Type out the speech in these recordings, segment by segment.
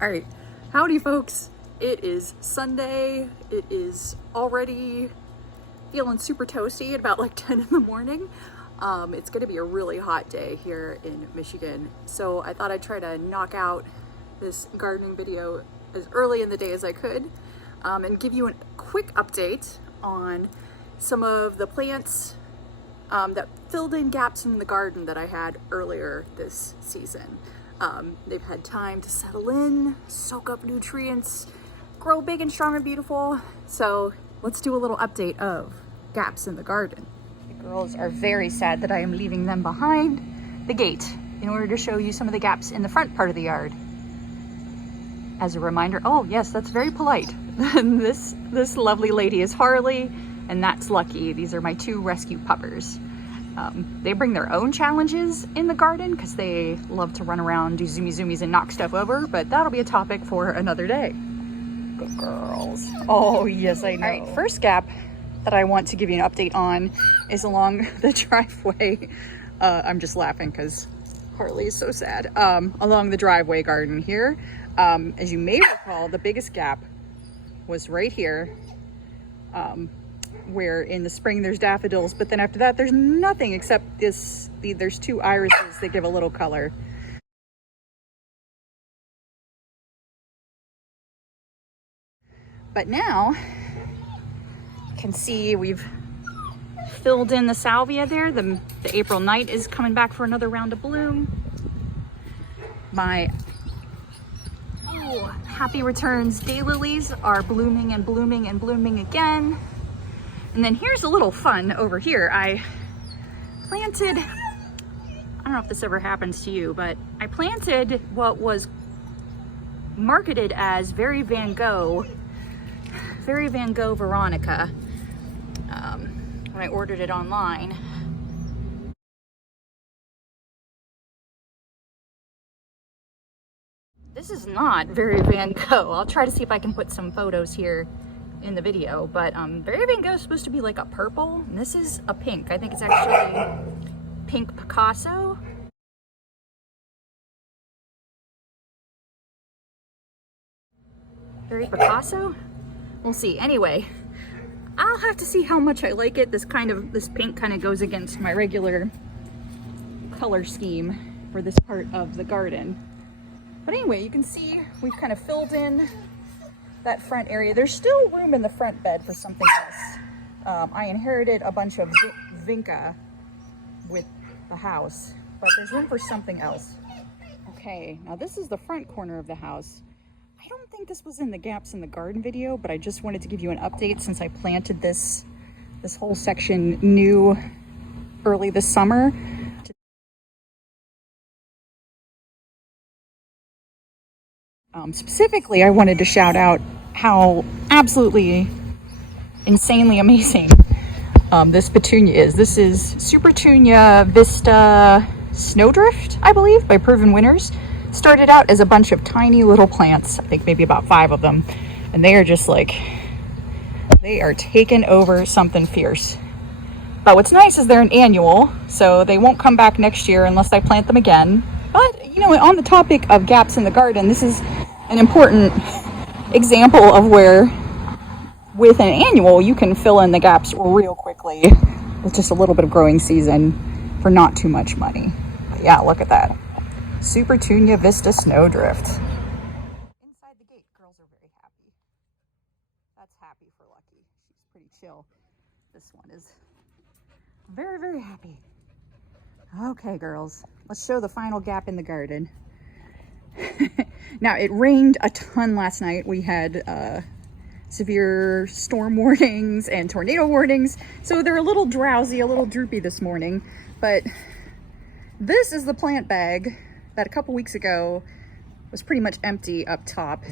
All right, howdy folks. It is Sunday. It is already feeling super toasty at about like 10 in the morning. It's gonna be a really hot day here in Michigan. So I thought I'd try to knock out this gardening video as early in the day as I could and give you a quick update on some of the plants that filled in gaps in the garden that I had earlier this season. They've had time to settle in, soak up nutrients, grow big and strong and beautiful. So let's do a little update of gaps in the garden. The girls are very sad that I am leaving them behind the gate in order to show you some of the gaps in the front part of the yard. As a reminder, oh yes, that's very polite. This lovely lady is Harley, and that's Lucky. These are my two rescue puppers. They bring their own challenges in the garden because they love to run around, do zoomies and knock stuff over, but that'll be a topic for another day. Good girls. Oh yes, I know. All right, first gap that I want to give you an update on is along the driveway. I'm just laughing because Harley is so sad. Along the driveway garden here. As you may recall, the biggest gap was right here. Where in the spring there's daffodils, but then after that there's nothing except there's two irises that give a little color. But now you can see we've filled in the salvia there. The April night is coming back for another round of bloom. My happy returns daylilies are blooming and blooming and blooming again. And then here's a little fun over here. I planted, I don't know if this ever happens to you, but I planted what was marketed as Very Van Gogh Veronica when I ordered it online. This is not Very Van Gogh. I'll try to see if I can put some photos here in the video, but Very Van Gogh is supposed to be like a purple, and this is a pink. I think it's actually pink Picasso. Very Picasso? We'll see. Anyway, I'll have to see how much I like it. This pink kind of goes against my regular color scheme for this part of the garden. But anyway, you can see we've kind of filled in that front area. There's still room in the front bed for something else. I inherited a bunch of vinca with the house, but there's room for something else. Okay, now this is the front corner of the house. I don't think this was in the gaps in the garden video, but I just wanted to give you an update since I planted this whole section new early this summer. Specifically, I wanted to shout out how absolutely insanely amazing this petunia is. This is Supertunia vista snowdrift, I believe, by Proven Winners. Started out as a bunch of tiny little plants, I think maybe about 5 of them, and they are just like, they are taking over something fierce. But what's nice is they're an annual, so they won't come back next year unless I plant them again. But, you know, on the topic of gaps in the garden, this is an important example of where with an annual you can fill in the gaps real quickly with just a little bit of growing season for not too much money. But yeah, look at that. Supertunia Vista Snowdrift. Inside the gate, girls are very happy. That's happy for Lucky. She's pretty chill. This one is very, very happy. Okay, girls, let's show the final gap in the garden. Now, it rained a ton last night. We had severe storm warnings and tornado warnings, so they're a little drowsy, a little droopy this morning. But this is the plant bag that a couple weeks ago was pretty much empty up top.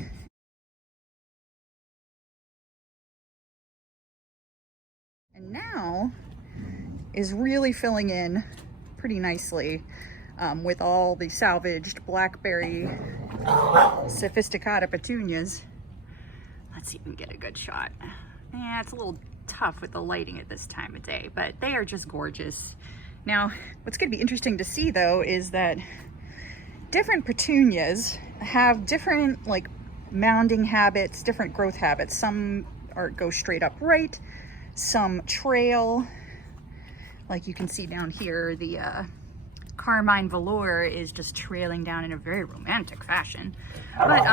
And now is really filling in pretty nicely with all the salvaged blackberry sophisticata petunias. Let's see if we can get a good shot. Yeah, it's a little tough with the lighting at this time of day, but they are just gorgeous. Now, what's going to be interesting to see though is that different petunias have different like mounding habits, different growth habits. Some go straight up right, some trail. Like you can see down here, the carmine velour is just trailing down in a very romantic fashion. But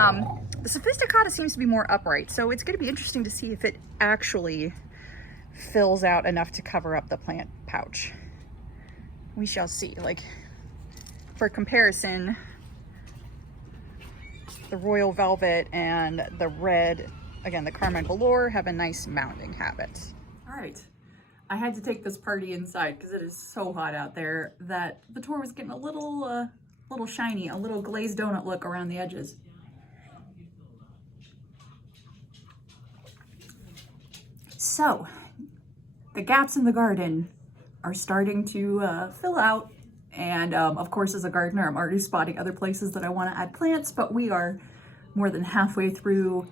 the sophisticata seems to be more upright, so it's going to be interesting to see if it actually fills out enough to cover up the plant pouch. We shall see. Like, for comparison, the royal velvet and the red, again, the carmine velour, have a nice mounding habit. All right. I had to take this party inside because it is so hot out there that the tour was getting a little shiny, a little glazed donut look around the edges. So, the gaps in the garden are starting to fill out. And of course, as a gardener, I'm already spotting other places that I want to add plants, but we are more than halfway through,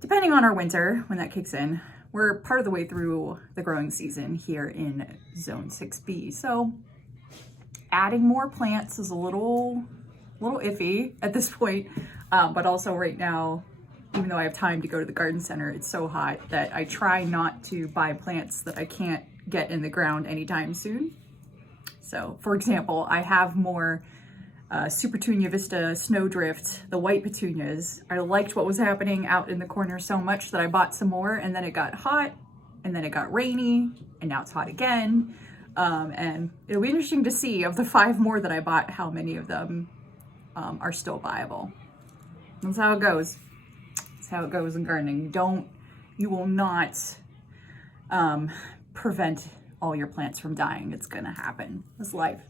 depending on our winter, when that kicks in. We're part of the way through the growing season here in Zone 6B. So adding more plants is a little iffy at this point. But also right now, even though I have time to go to the garden center, it's so hot that I try not to buy plants that I can't get in the ground anytime soon. So for example, I have more Supertunia vista snowdrift, the white petunias. I liked what was happening out in the corner so much that I bought some more, and then it got hot, and then it got rainy, and now it's hot again. And it'll be interesting to see, of the 5 more that I bought, how many of them are still viable. That's how it goes. That's how it goes in gardening. You will not prevent all your plants from dying. It's gonna happen. It's life.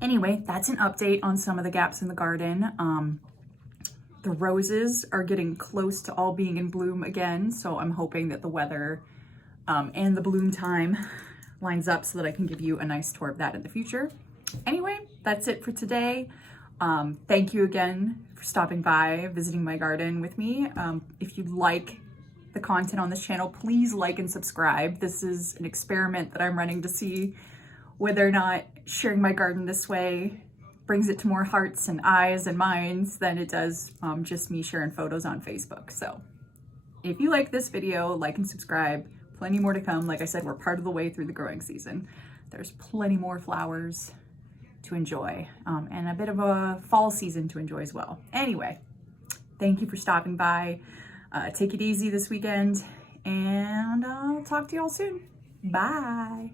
Anyway, that's an update on some of the gaps in the garden. The roses are getting close to all being in bloom again, so I'm hoping that the weather and the bloom time lines up so that I can give you a nice tour of that in the future. Anyway, that's it for today. Thank you again for stopping by, visiting my garden with me. If you like the content on this channel, please like and subscribe. This is an experiment that I'm running to see whether or not sharing my garden this way brings it to more hearts and eyes and minds than it does just me sharing photos on Facebook. So if you like this video, like and subscribe. Plenty more to come. Like I said, we're part of the way through the growing season. There's plenty more flowers to enjoy and a bit of a fall season to enjoy as well. Anyway, thank you for stopping by. Take it easy this weekend, and I'll talk to you all soon. Bye.